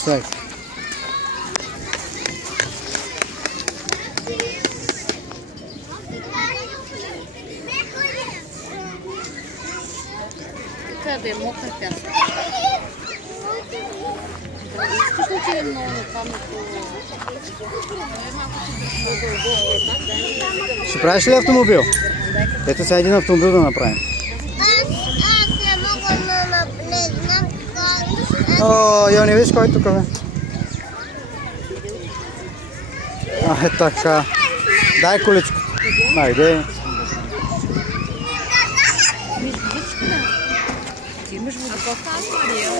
Остави. Трябва да е мокър пясък. Изпитам, че е много паметно. Ще правиш ли автомобил? Ето сега един автомобил да направим. Аз не мога да не знам как. О, я не виж кой тук бе. Е така. Дай количко. Айде. Ти имаш водопровод, Мария.